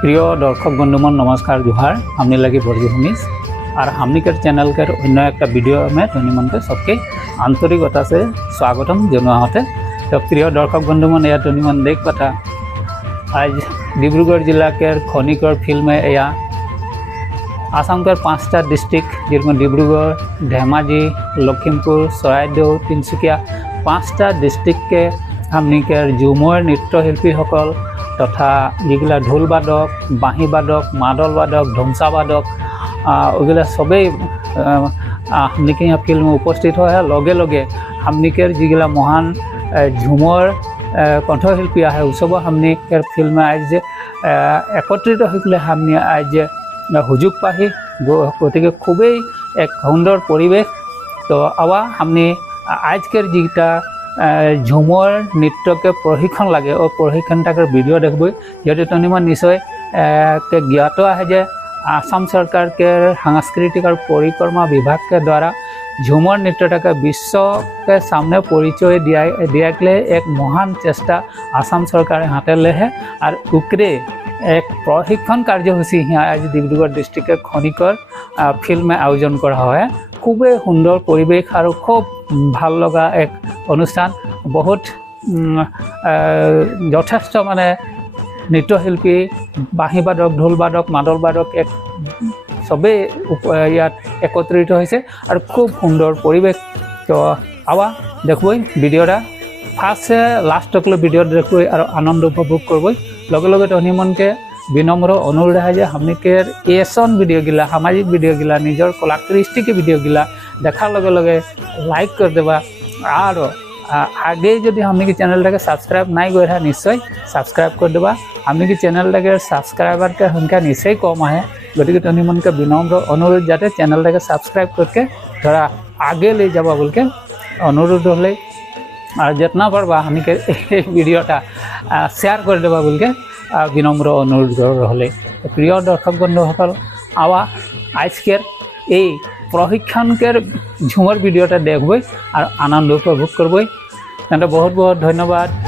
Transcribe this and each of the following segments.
প্রিয় দর্শক বন্ধুমন नमस्कार जोहार हमने लगी बड़ी हमीस और हमने के चैनल के अन्य एक वीडियो में धनी मन के सबके आंतरिकता से स्वागतम जनाते। तो प्रिय दर्शक बंधुमन या धनी मन देख पाता आज डिब्रुगढ़ जिला के खनिकर फील्ड में या आसाम के 5टा डिस्ट्रिक्ट जिसमें डिब्रुगढ़, धेमाजी, लखीमपुर, चराइदेउ, तिनसुकिया 5टा डिस्ट्रिक्ट के हमने के झुमुर नृत्यशिल्पी सकल तथा जिगला ढोल बादक, बाँही बादक, मादल बादक, ढोमसा बादक ओगला सबे हमने के यहाँ फिल्म में उपस्थित है। लगे लगे हमने के जिगला महान झुमुर कण्ठशिल्पी है सब हमने के फिल्म में आज एकत्रित होकर हमने आज सुযোগ पाही गति के खूब एक सुंदर परिवेश। तो आवा हमने आज के जीटा झुमुर नृत्य के प्रशिक्षण लगे और प्रशिक्षण तक वीडियो देखब जो तनिमान निश्चय के ज्ञात है जे आसाम सरकार के सांस्कृतिक और परिक्रमा विभाग के द्वारा झुमुर नृत्य के विश्व के सामने परिचय दिया के लिए एक महान चेष्टा आसाम सरकार हाथे ले है और उकरे एक प्रशिक्षण कार्यसूची आज डिब्रुगढ़ डिस्ट्रिक्ट खनिकर फील्ड में आयोजन करा है। खूब सुंदर परिवेश और खूब ভাল लगा एक अनुष्ठान। बहुत यथेष्ट माने नृत्यशिल्पी, बाँही बादक, ढोल बादक, मादल बादक एक सबे इतना एकत्रित होइसे और खूब सुंदर परिवेश। तो आवा देखबई भिडिओटा फार्स्ट से लास्ट तक भिडिओ देखबई और आनंद उपभोग करबई। लगे लगे तहनी मन के विनम्र अनुरोध है जे हमने के एसन वीडियो गिला सामाजिक वीडियो गिला निजर कलाकृष्टि के वीडियो गिला देखार लगे लगे लाइक कर देवा और आगे जब हमने के चैनल के सब्सक्राइब नहीं कर निश्चय सब्सक्राइब कर देवा। हमने के चैनल के सब्सक्राइबर के संख्या निश्चय कम है गति के तहनी मन के विनम्र अनुरोध जाते चैनल के सब्सक्राइब करके थोड़ा आगे ले जावा बोल के अनुरोध हले और जितना पारबा हमने के वीडियोटा शेयर कर देवा बोल के विनम्र अनुरोध हले। प्रिय दर्शक बंधुसकल आवा आज के प्रशिक्षण के झुमुर भिडिओटा देखब और आनंद उपभोग करब। बहुत बहुत धन्यवाद।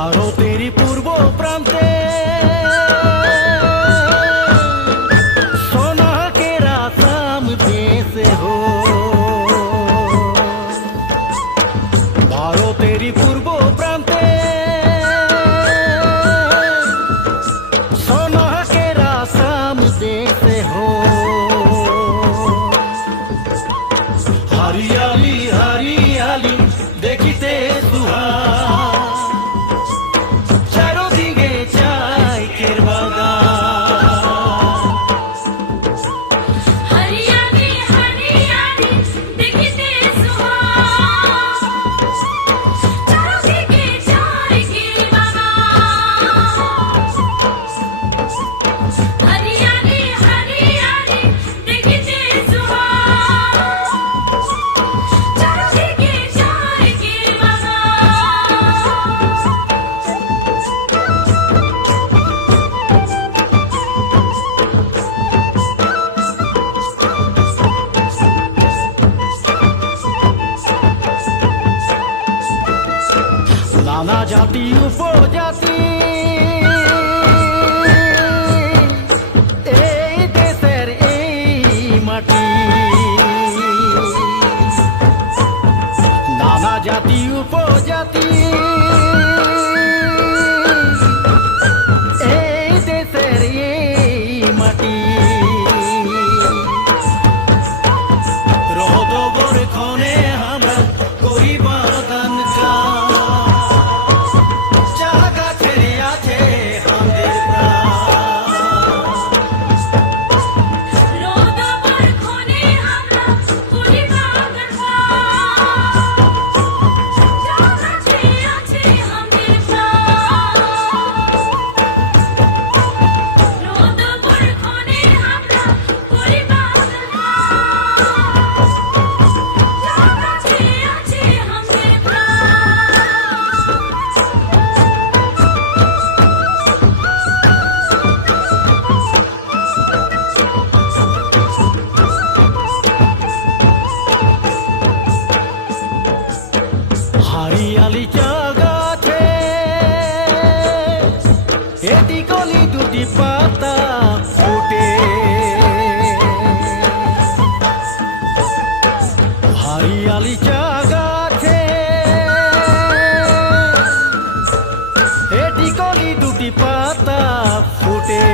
ভারতেরই পূর্ব প্রান্তে সোনা के रासाम देश हो ভারতেরই পূর্ব প্রান্তে সোনা के रासाम देश हो हरियाली हरियाली देखिते सुहाग চারদিকে চাইকের বাগান हरियाली हरियाली देखते सुहाग चारों दिके चाइके बागान हरियाली हरियाली देखते सुहाग चारों दिके चाइके নানা জাতি উপজাতি এই দেশের এই মাটি নানা জাতি উপজাতি এই দেশের এই মাটি রোদগর ক্ষণে আমরা করি বাগান চা গাছে আছে আমাদের প্রাণ रोद बरखोने हमरा कोली बागन जागाते আছে আমাদের প্রাণ रोद बरखोने हमरा कोली बागन जागाते আছে আমাদের হারিয়ালি চা গাছে এটি কলি দুটি পাতা ফুটে হারিয়ালি চা গাছে এটি কলি দুটি পাতা ফুটে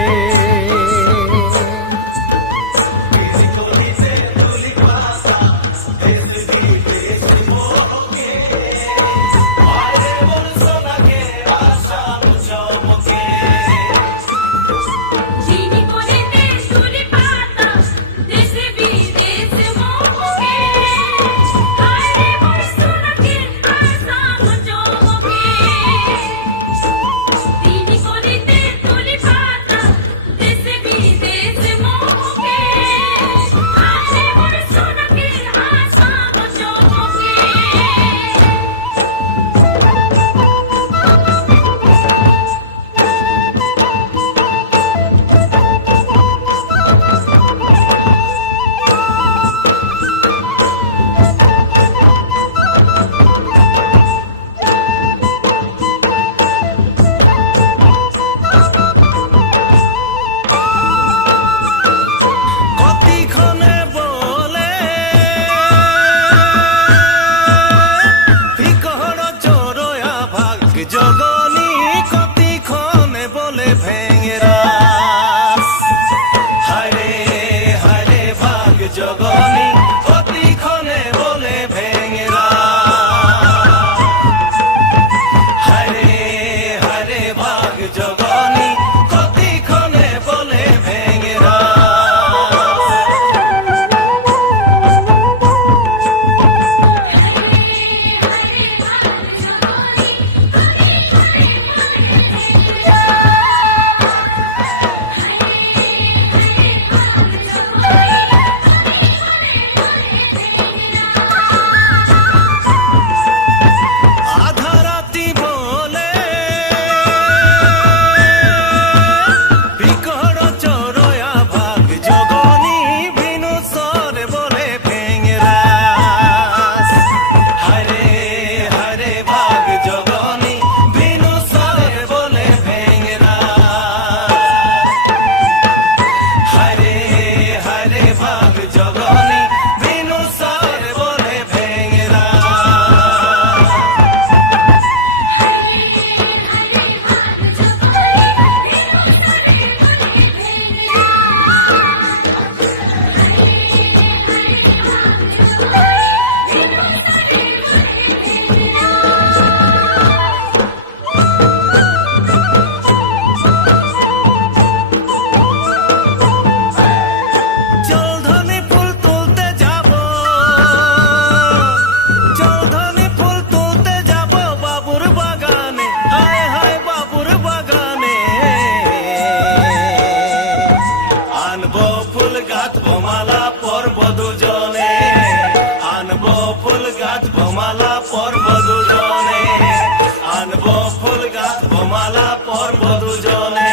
মালা পরব দুজনে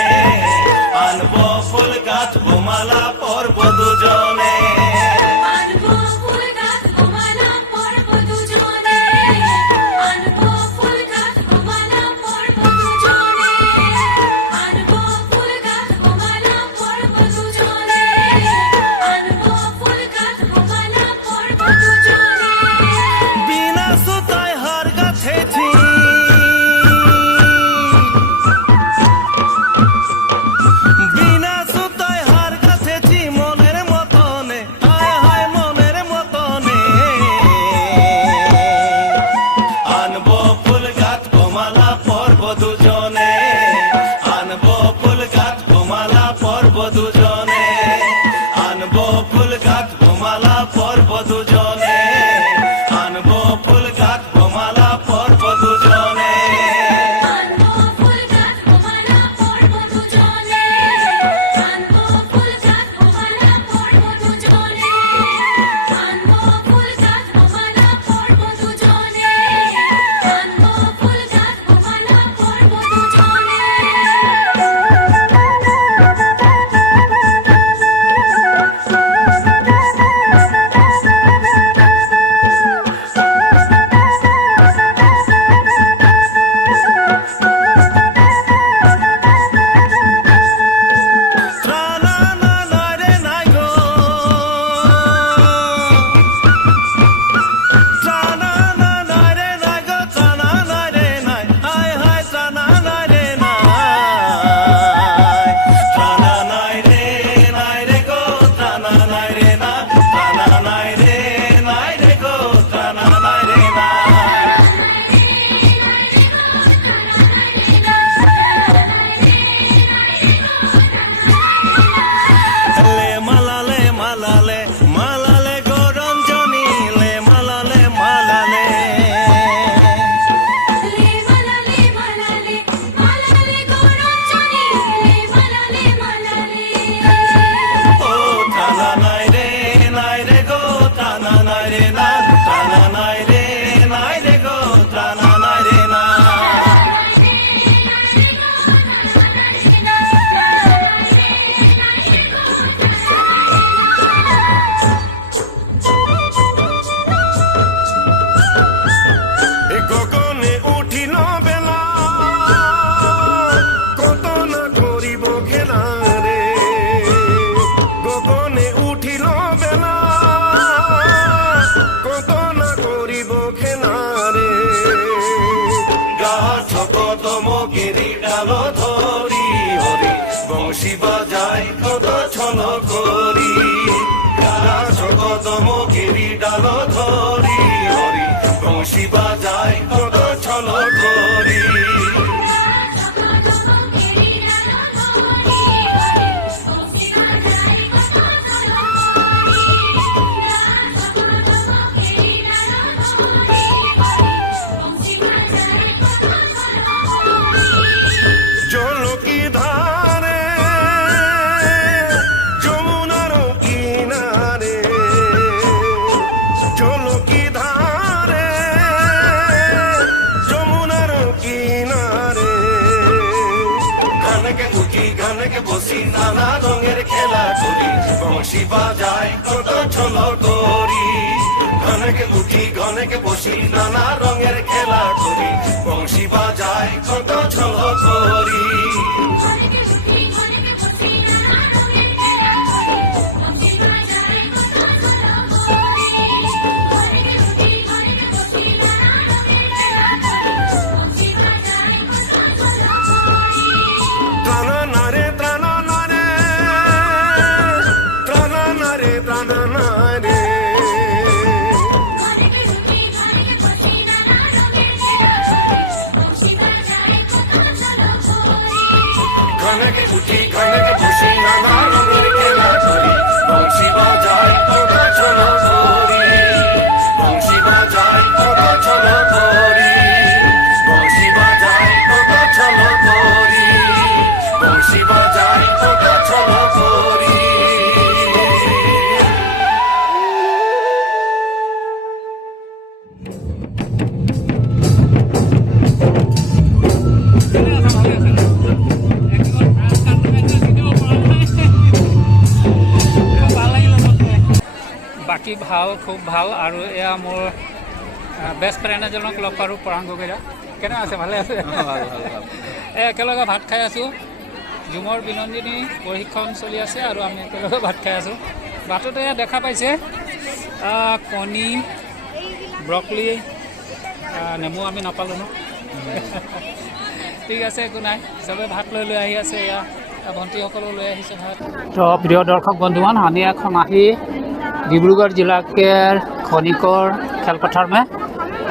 আনব ফুল গাঁথব মালা পরব দুজনে আনবো ফুল গাঁথবো মালা পরবো দুজনে আনবো ফুল গাঁথবো মালা পরবো দুজনে আনবো ফুল গাঁথবো মালা পরবো দুজনে আনবো ফুল গাঁথবো মালা পরবো দুজনে বিনা সুতায় হার গাঁথেছি বিনা সুতায় হার গাঁথেছি মনের মতনে হায় হায় মনের মতনে আনবো ফুল গাঁথবো মালা পরব দুজনে আনবো ফুল গাঁথবো মালা পরব দুজনে আনবো ফুল গাঁথবো মালা পরব দুজনে আনবো ফুল গাঁথবো মালা পরব দুজনে আনবো ফুল গাঁথবো মালা পরবো দুজনে আনবো ফুল গাঁথবো মালা পরবো দুজনে আনবো ফুল গাঁথবো মালা পরবো দুজনে আনবো ফুল গাঁথবো মালা পরবো দুজনে ত্রানা না না রে নাই গো ত্রানা না না রে নাই গো ত্রানা না রে নাই হায় হায় ত্রানা না রে নাই ত্রানা নাই রে গো ত্রানা নাই রে না ত্রানা নাই রে গো ত্রানা নাই রে না লে মালালে মালালে মালালে গো রঞ্জনী লে মালালে মালালে লে মালালে মালালে মালালে গরঞ্জনী লে মালালে মালালে ও ত্রানা নাই রে গো ত্রানা নাই রে না ত্রানা নাই রে গো ত্রানা নাই রে না এ গগনে উঠিল বেলা কত না করিব খেলা রে গগনে উঠিল বেলা কত না করিব খেলা রে গাছ কদম গিরি ডাল ধরি হরি বংশী বাজায় কত ছল করি গাছ কদম গিরি ডাল ধরি হরি বংশী বাজায় কত ছল করি জলকি ধারে যমুনার কিনারে জলকি ধারে যমুনার কিনারে গানকে উঠি গানকে বসি নানা রঙের খেলা করি বংশী বাজায় কত ছল করি গানকে উঠি গানকে বসি নানা রঙের খেলা করি বংশী বাজায় কত ছল করি ত্রানা না রে ত্রানা না রে ত্রানা না রে ত্রানা না রে ঘনকে উঠি ঘনকে বসি নানা রঙের খেলা করি বংশী বাজায় কত ছল করি বংশী বাজায় কত ছল করি বংশী বাজায় কত ছল করি বংশী বাজায় কত ছল করি ভালো আছে কি ভাল, খুব ভাল। আৰু এয়া মোৰ বেষ্ট ফ্ৰেণ্ড এজনক লগ পালোঁ, পৰাং গগৈদা। কেনে আছে? ভালে আছে? একেলগে ভাত খাই আছোঁ। ঝুমৰ বিনন্দিনী প্ৰশিক্ষণ চলি আছে আৰু আমি একেলগে ভাত খাই আছোঁ। বাটতে দেখা পাইছে কণী, ব্ৰকলি, নেমু আমি নাপালোঁ ন। ঠিক আছে, একো নাই। চবে ভাত লৈ আহি আছে। এয়া ভণ্টিসকলেও লৈ আহিছে ভাত। তো প্ৰিয় দৰ্শক বন্ধুগণ, আমি এখন আহি ডিব্ৰুগড় জিলাকেৰ খনিকৰ খেলপথাৰ में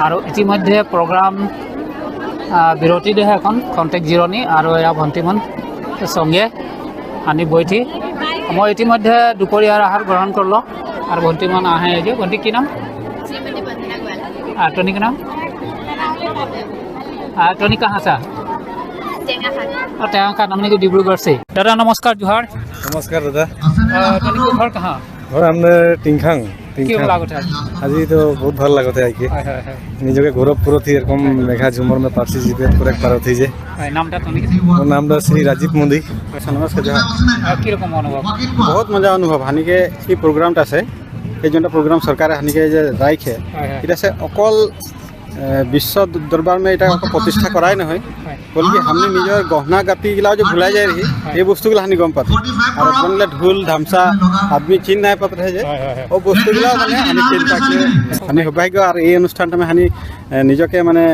আৰু ইতিমধ্যে প্ৰগ্ৰাম বিৰতি দিয়ে এখন কণ্টেক্ট জিৰণি। আৰু এয়া ভণ্টিমান সঙ্গে আনি বৈঠি মই ইতিমধ্যে দুপৰীয়াৰ আহাৰ গ্ৰহণ কৰিলোঁ। আৰু ভণ্টিমান আহে যে। ভণ্টি কি নাম? টনি কি নাম? टोनी कहाँ से? टेंगा नाम डिब्रूगढ़ से। दादा नमस्कार, जोहार। नमस्कार दादा। टोनी को घर कहाँ? घर हमने टिंखांग। लागते आज तो बहुत भल लगते आइके निजके गौरव करो थी एरकम मेघा झुमर में पार्टिसिपेट करे पारो थी जे। नामटा टोनी? मोर नामटा श्री राजीव मोदी। नमस्कार जोहार। की रकम अनुभव? बहुत मजा अनुभव हानि के ई प्रोग्रामटा से এই যোনটা प्रोग्राम सरकारे हानि के जे राइखे এটা से অকল विश्व दरबार में এটা प्रतिष्ठा कराय নহয় বলকি हमने निजर गहना गाती गिला जो भुला जाय रही এই বস্তুগুলো हानि गम पाते और बनले ढोल ढामसा आदमी चिन নাই पात रहे जे ओ বস্তুগুলো মানে हानि चिन पाके हानि सौभाग्य और এই অনুষ্ঠানটা में हानि निजके माने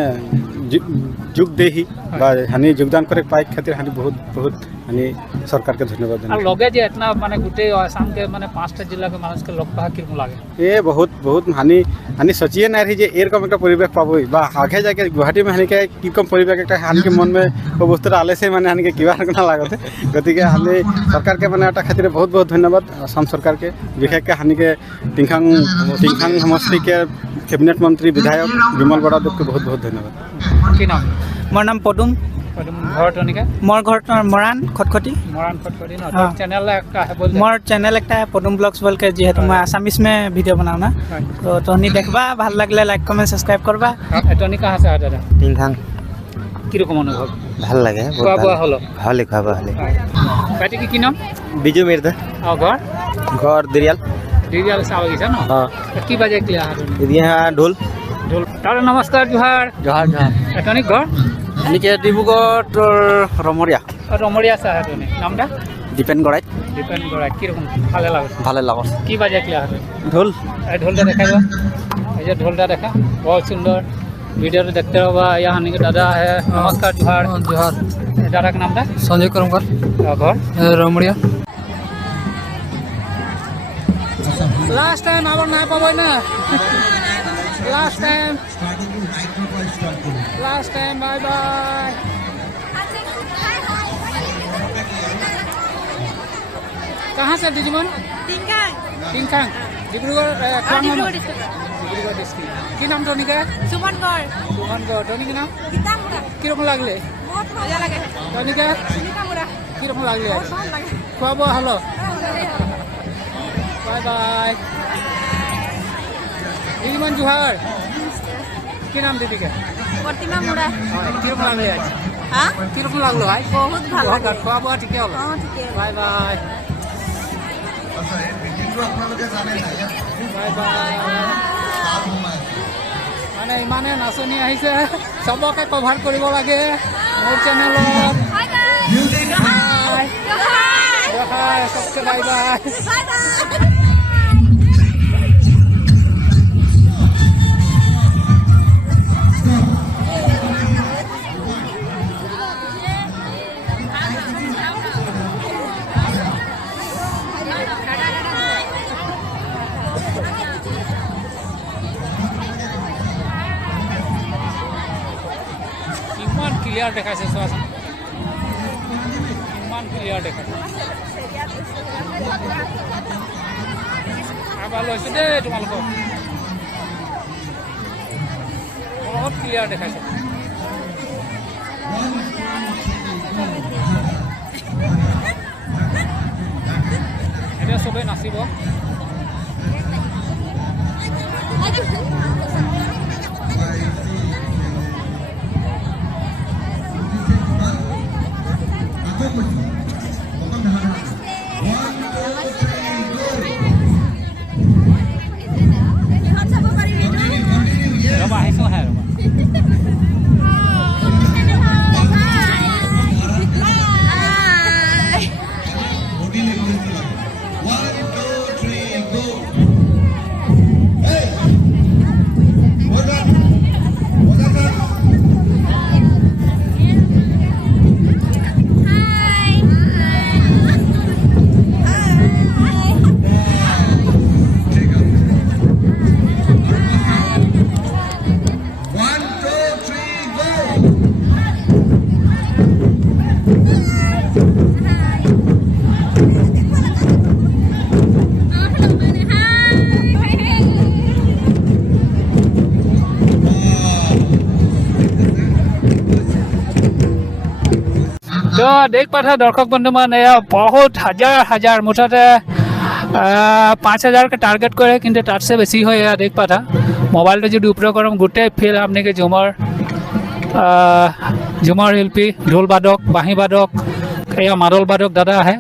যোগ देही बा हानि योगदान करे पाई खातिर हानि बहुत बहुत हानि सरकार के धन्यवाद देना। लगे जे इतना माने गुटे आसाम के माने 5टा जिला के मानस के लोक पहा किरम लागे ए बहुत बहुत हानि हानि सचिए ना रही जे एरकम एक परिवेश पाबो बा आगे जाके गुवाहाटी में हानि के किरकम परिवेश एक हानि के मन में वो वस्तु आले से माने हानि के किवा ना लागते गति के हानि सरकार के माने एटा खातिर बहुत बहुत धन्यवाद असम सरकार के विशेष के हानि के टिंखांग समष्टि के कैबिनेट मंत्री विधायक विमल बड़ा देव के बहुत बहुत धन्यवाद। की नाम? मोर नाम पदुम। घर टनिका? मोर घर मरान खटखटी। मरान खटखटी न तो चैनल का है बोल। मोर चैनल एक पदुम ब्लॉग्स बोल के जेहेतु मैं आसामीज में वीडियो बनाऊ ना तो तहनी देखबा ভাল লাগলে लाइक कमेंट सब्सक्राइब करबा। टनी कहाँ से दादा? टिंखांग। की रकम अनुभव? ভাল লাগে খোৱা বোৱা হল? ভালে খাবা ভালে। বেটি কি নাম? বিজু মির্জা। घर घर दिरियाल। दिरियाल से आवे न? हां। की बजे के यहाँ ढोल ढोल। दादा नमस्कार, जोहार। जोहार जोहार। टनी घर निके डिब्रुगढ़ रमरिया। रमरिया से है टनी। नामटा? दीपेन गड़ाई। दीपेन गड़ाई। की रकम ভালে লাগে? ভালে লাগে। की बजे के ढोल। ढोलटा देखाइबा। ये ढोलटा देखा बहुत सुंदर वीडियो देखते रहो। यहाँ के दादा है। नमस्कार, जोहार। जोहार। दादा का नामटा? संजय करमकर। घर रमरिया। लास्ट टाइम आवर ना पाबो ना। Last time bye bye. कहाँ से डिजमन? टिंखांग। डिब्रूगढ़ डिब्रूगढ़ डिस्ट्रिक्ट। की नाम टोनी का? सुमनगढ़। सुमनगढ़। टोनी के नाम? गीतामुरा। की रकम लागले? बहुत मजा लगे। टोनी का? सुनीतामुरा। की रकम लागले? बहुत लगे। खवा बोवा हलो? Bye bye. डिजमन जोहार। की नाम दीदी का? प्रतिमा मुरा। की रकम लागले आज? हाँ? की रकम लागलो आज? बहुत ভাল লাগে। खवा बोवा ठीक है होला? हाँ ठीक है। Bye bye. Bye bye. মানে ইমানে নাচনি আহিছে সবকে কভার কৰিব লাগে মোৰ চেনেলত। বাই सबके बाय बाय। ক্লিয়াৰ দেখাইছে চোৱাচোন ইমান ক্লিয়াৰ দেখাইছে। আবাৰ লৈছোঁ দেই তোমালোকক বহুত ক্লিয়াৰ দেখাইছে। এতিয়া চবেই নাচিব। তো দেখ পাঠা দর্শক বন্ধুমান এয়া বহুত হাজার মুঠতে 5,000 के टार्गेट करे কিন্তু তার চেয়ে বেশি হয় এয়া দেখ পাঠা মোবাইলটা যদি উপরে করম গোটেই ফিল আপনাকে ঝুমৰ শিল্পী ঢোল বাদক বাঁহী বাদক এয়া মাদল বাদক দাদা আহে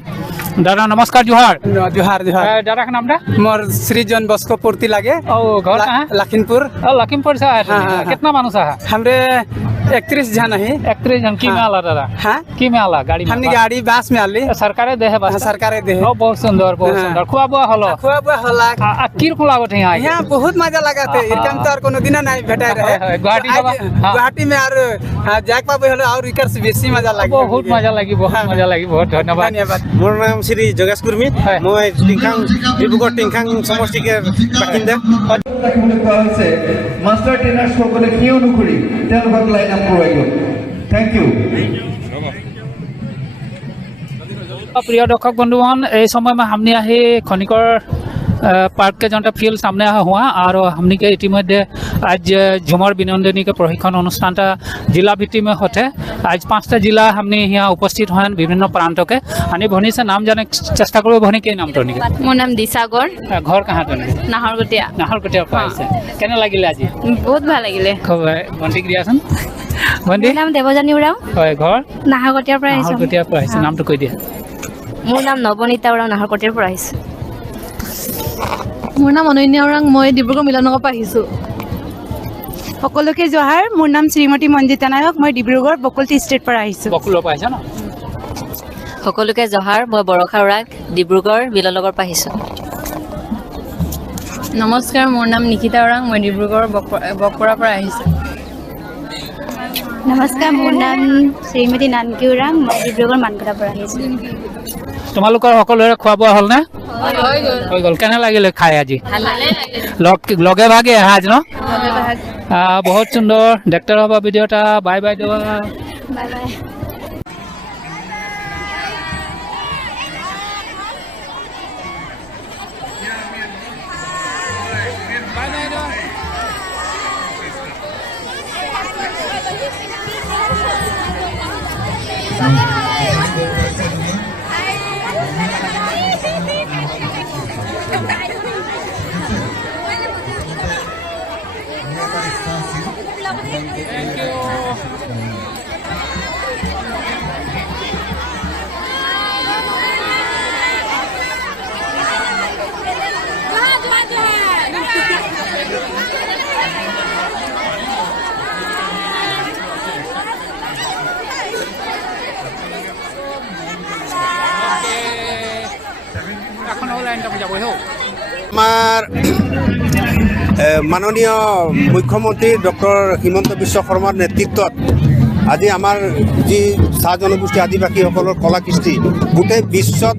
দাদা নমস্কাৰ জোহার जोहार जोहार दादा का नाम दा मोर सृजन बस्को पूर्ति लागे ओ घर कहाँ लखीमपुर लखीमपुर से आया हाँ, हाँ, कितना मानुस आया हमरे 31 जन है 31 जन की में आला दादा हाँ की में आला गाड़ी में हमने गाड़ी बास में आली सरकारे दे है बस सरकारे दे ओ बहुत सुंदर खुआ बुआ हलो खुआ बुआ होला आ किर खुलावत है यहाँ यहाँ बहुत मजा लगा थे इरकम तो और कोनो दिन नहीं भेटा रहे गुवाहाटी जब हाँ। गुवाहाटी में और जाक पाबे हलो और इकर से बेसी मजा लगी बहुत मजा लगी बहुत धन्यवाद धन्यवाद মোৰ নাম শ্ৰী যোগেশ কুৰ্মী হয়। মই টিংখাং ডিব্ৰুগড় টিংখাং সমষ্টিৰ বাসিন্দা ৰাখিবলৈ কোৱা হৈছে মাষ্টাৰ ট্ৰেইনাৰ্ছসকলে সেই অনুসৰি তেওঁলোকক লাইন আপ কৰোৱাই দিয়ক থেংক ইউ प्रिय दर्शक बंधुगण এই समय में हमने आही खनिकर पार्क के जनता फील्ड सामने हुआ और हमने के इतिमध्य आज झुमर विनंदनी के प्रशिक्षण अनुष्ठान जिला भित्ति में होते आज 5टा जिला हमने यहाँ उपस्थित हुए विभिन्न प्रांतों के आनी भनी से नाम जाने चेष्टा करो भनी के नाम तो मोर नाम दिशा गौड़ घर कहाँ तो नाहरगटिया नाहरगटिया पाइसे केने লাগিলে আজি बहुत ভাল লাগিলে খুব বন্তি ক্ৰিয়াচোন বন্তি মোৰ নাম দেৱজানী উৰাও হয় ঘৰ নাহৰগটিয়াৰ পৰা আহিছো নাহৰগটিয়াৰ পৰা আহিছে নামটো কৈ দিয়া মোৰ নাম নৱনীতা উৰাও নাহৰগটিয়াৰ পৰা আহিছো মোৰ নাম অনন্যা ওৰাং মই ডিব্ৰুগড় মিলনগৰৰ পৰা আহিছোঁ সকলোকে জোহাৰ মোৰ নাম শ্ৰীমতী মঞ্জিতা নায়ক মই ডিব্ৰুগড় বকুলটি ষ্টেট পৰা আহিছোঁ বকুলৰ পৰা আহিছা ন সকলোকে জহাৰ মই বৰষা উৰাং ডিব্ৰুগড় বিলনগৰ পৰা আহিছো নমস্কাৰ মোৰ নাম নিকিতা উৰাং মই ডিব্ৰুগড় বকপৰাৰ পৰা আহিছো নমস্কাৰ মোৰ নাম শ্ৰীমতী নানকি ওৰাং মই ডিব্ৰুগড় মানকটাৰ পৰা আহিছোঁ তোমালোকৰ সকলোৰে খোৱা বোৱা হ'ল নে হৈ গ'ল কেনে লাগিলে খাই আজি লগে ভাগে আজ ন বহুত সুন্দৰ দেখতে ৰবা ভিডিঅ'টা বাই বাই দেৱা বাই বাই আমাৰ মাননীয় মুখ্যমন্ত্ৰী ডক্টৰ হিমন্ত বিশ্ব শৰ্মাৰ নেতৃত্বত আজি আমাৰ যি চাহ জনগোষ্ঠী আদিবাসীসকলৰ কলা কৃষ্টি গোটেই বিশ্বত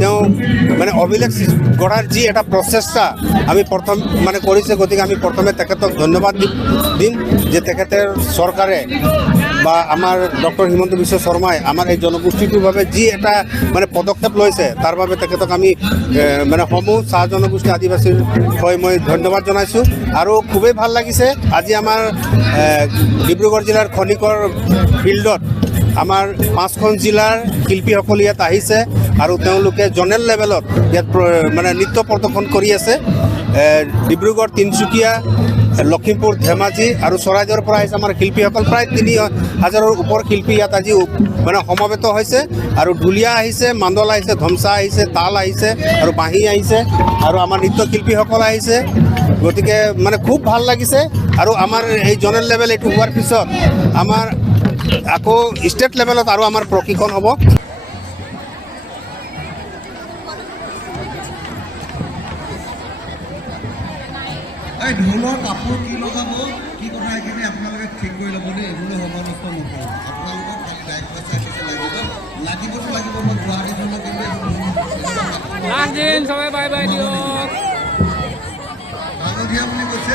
তেওঁ মানে অভিলেখ গঢ়াৰ যি এটা প্ৰচেষ্টা আমি প্ৰথম মানে কৰিছে গতিকে আমি প্ৰথমে তেখেতক ধন্যবাদ দিম যে তেখেতৰ চৰকাৰে বা আমাৰ ডক্টৰ হিমন্ত বিশ্ব শৰ্মাই আমাৰ এই জনগোষ্ঠীটোৰ বাবে যি এটা মানে পদক্ষেপ লৈছে তাৰ বাবে তেখেতক আমি মানে সমূহ চাহ জনগোষ্ঠী আদিবাসীৰ হৈ মই ধন্যবাদ জনাইছোঁ আৰু খুবেই ভাল লাগিছে আজি আমাৰ ডিব্ৰুগড় জিলাৰ খনিকৰ ফিল্ডত আমাৰ 5খন জিলাৰ শিল্পীসকল ইয়াত আহিছে আৰু তেওঁলোকে জনেল লেভেলত ইয়াত মানে নৃত্য প্ৰদৰ্শন কৰি আছে ডিব্ৰুগড় তিনিচুকীয়া লখিমপুৰ ধেমাজি আৰু চৰাইদেউৰ পৰা আহিছে আমাৰ শিল্পীসকল প্ৰায় 3,000ৰ ওপৰ শিল্পী ইয়াত আজি মানে সমবেত হৈছে আৰু ঢুলীয়া আহিছে মান্দল আহিছে ধমচা আহিছে তাল আহিছে আৰু বাঁহী আহিছে আৰু আমাৰ নৃত্যশিল্পীসকল আহিছে গতিকে মানে খুব ভাল লাগিছে আৰু আমাৰ এই জনেল লেভেল এইটো হোৱাৰ পিছত আমাৰ আকৌ ষ্টেট লেভেলত আৰু আমাৰ প্ৰশিক্ষণ হ'ব এই ঢোলৰ কাপোৰ কি লগাব কি কথা এইখিনি আপোনালোকে ঠিক কৰি ল'ব দেই এইবোৰ সমানস্থ নকৰোঁ আপোনালোকক খালি দায়িত্ব চাইছে লাগিবতো লাগিব মই গুৱাহাটী ঢোলক দিন সবাই বাই বাই দিয়ক ডাঙৰীয়া বুলি কৈছে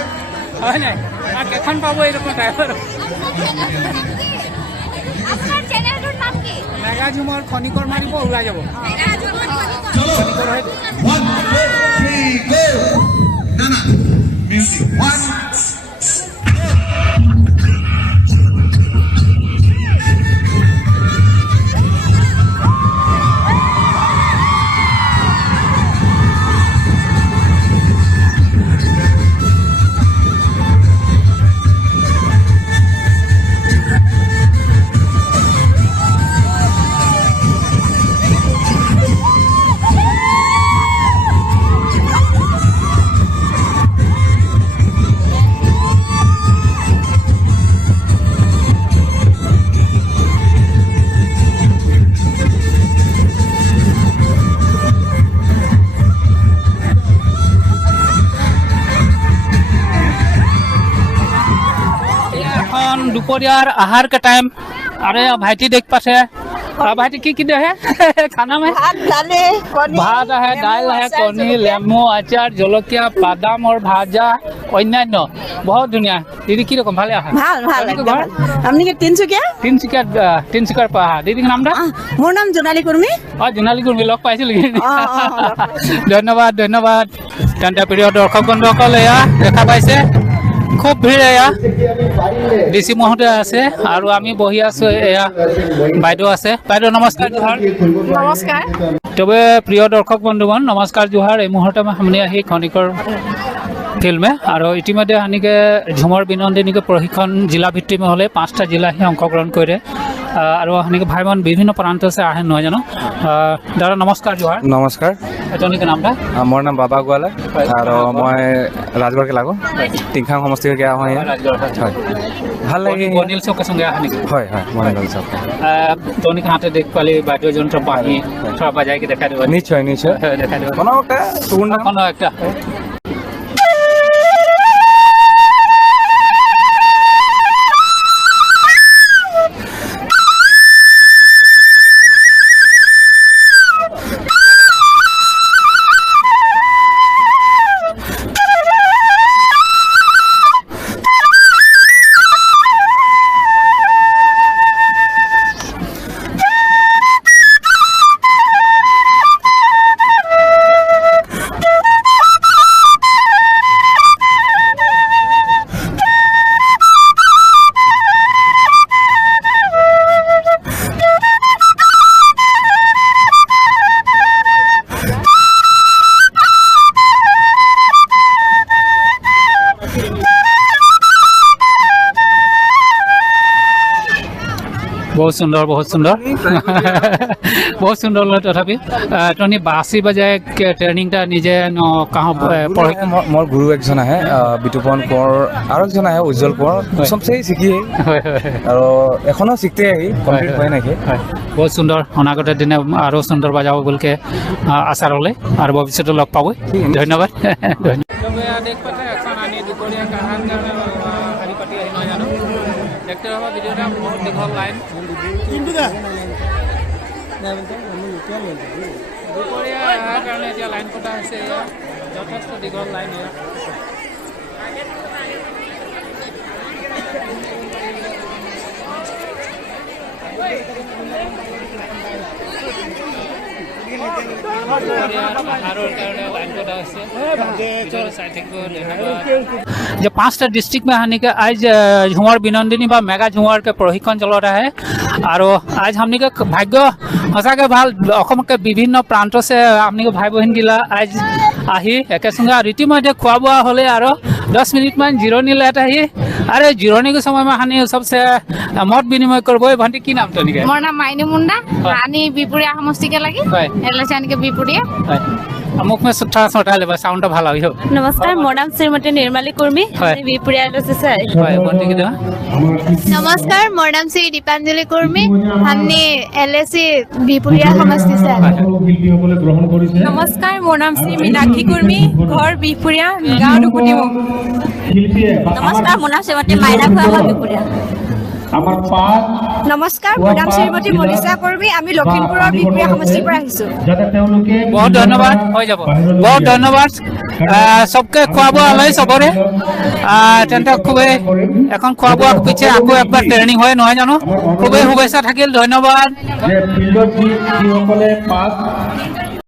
হয় নাই আৰ কেখন পাবো এৰকম ড্ৰাইভাৰ মেগা ঝুমৰ খনিকৰ মাৰিব ওলাই যাব চলো 1 2 3 go না না মিউজিক 1 दोपहर आहार का टाइम। अरे भाईटी देख पासे भाईटी की दे है खाना में भात है दाल है कणी लेमू आचार जलकिया बादाम और भाजा अन्यान्य बहुत धुनिया दीदी की रकम भाले তিনচুকীয়াৰ পৰা আহা দীদিৰ নাম মোৰ নাম জোনালী কুৰ্মী জোনালী কুৰ্মী লগ পাইছিলো ধন্যবাদ ধন্যবাদ তেন্তে প্ৰিয় দৰ্শক বন্ধুসকল এয়া দেখা পাইছে খুব ভিৰ এয়া ডিচি মহোদয় আছে আৰু আমি বহি আছো এয়া বাইদেউ আছে বাইদেউ নমস্কাৰ জোহাৰ নমস্কাৰ তবে প্ৰিয় দৰ্শক বন্ধুগণ নমস্কাৰ জোহাৰ এই মুহূৰ্তে আমি আহি খনিকৰ ফিল্মে আৰু ইতিমধ্যে হানিকে ঝুমৰ বিনন্দিনীকে প্ৰশিক্ষণ জিলা ভিত্তিক হলে 5টা জিলা হি অংশগ্ৰহণ কৰে আৰু হানিকে ভাই মান বিভিন্ন প্ৰান্ত আছে আহে নহয় জানো দাদা নমস্কাৰ জোহাৰ নমস্কাৰ এজনীকে নামটা মোৰ নাম বাবা গোৱালা আৰু মই ৰাজগড়কে লাগো টিংখাং সমষ্টিকে গয়া হয় ভাল লাগে বনিল চৌক সঙ্গে হানিকে হয় হয় মনিল চৌক তনিক হাতে দেখ পালি বাইদেউ যন্ত্র বাহি সব বাজাইকে দেখা দিব নিশ্চয় নিশ্চয় দেখা দিব কোনো একটা টুর্নামেন্ট কোনো একটা बहुत सुंदर बहुत सुंदर तथापि तनी बासी बजाय ट्रेनिंगटा निजे कहाँ मोर गुरु एकजन आए बितुपन कोर और एकजन आए उज्जवल कोर सबसे शिकी और एखनो शिखते आही कमप्लीट होय नाকি बहुत सुंदर अनागत दिन और सुंदर बजाब बोल के आशा रले और भविष्य लग पाबो धन्यवाद देख पाते এখন আনি দুপৰীয়া কাহান কাৰণে হাৰি পাতি আহি নহয় জানো দেখতে পাবা ভিডিঅ'টা বহুত দীঘল লাইন দুপৰীয়া অহাৰ কাৰণে এতিয়া লাইন কটা হৈছে যথেষ্ট দীঘল লাইন जो 5टा डिस्ट्रिक्ट में हानि के आज झुमर बिनंदिनी बा मेगा झुमर के प्रशिक्षण चल रहा है और आज हमनी के भाग्य सचा के भाल के विभिन्न प्रांत से हमनी के भाई बहन गिला आज आही एके संगे इतिमध्ये खुआ बुआ हले और 10 मिनिट मान जिरोनी लेट आही अरे जिरोनी के समय में हानि सबसे मत विनिमय करबो भंटी की नाम तनिके मोर नाम माइनी मुंडा हानि बिपुरिया समष्टि के लागि एलएसएन के बिपुरिया मुख में सुठा सोटा लेबा साउंड ভাল आइयो नमस्कार मोर नाम श्रीमती निर्मली कुर्मी बिपुरिया से হয় বন্টি কি नमस्कार मोर नाम श्री दीपांजलि कुर्मी हमने एलएससी बिपुरिया समष्टि से नमस्कार मोर नाम श्री मीनाक्षी कुर्मी घर बिपुरिया गाँव डुकुटिमु नमस्कार मोर नाम श्रीमती माइना खुआ बिपुरिया নমস্কাৰ, মোৰ নাম শ্ৰীমতী মনীষা কৰ্মী। আমি লখিমপুৰৰ বিহপুৰীয়া সমষ্টিৰ পৰা আহিছোঁ। বহুত ধন্যবাদ, হৈ যাব। বহুত ধন্যবাদ চবকে খোৱা বোৱা লৈ চবৰে তেন্তে খুবেই এখন খোৱা বোৱা পিছে আকৌ একবাৰ ট্ৰেইনিং হয় নহয় জানো। খুবেই শুভেচ্ছা থাকিল, ধন্যবাদ।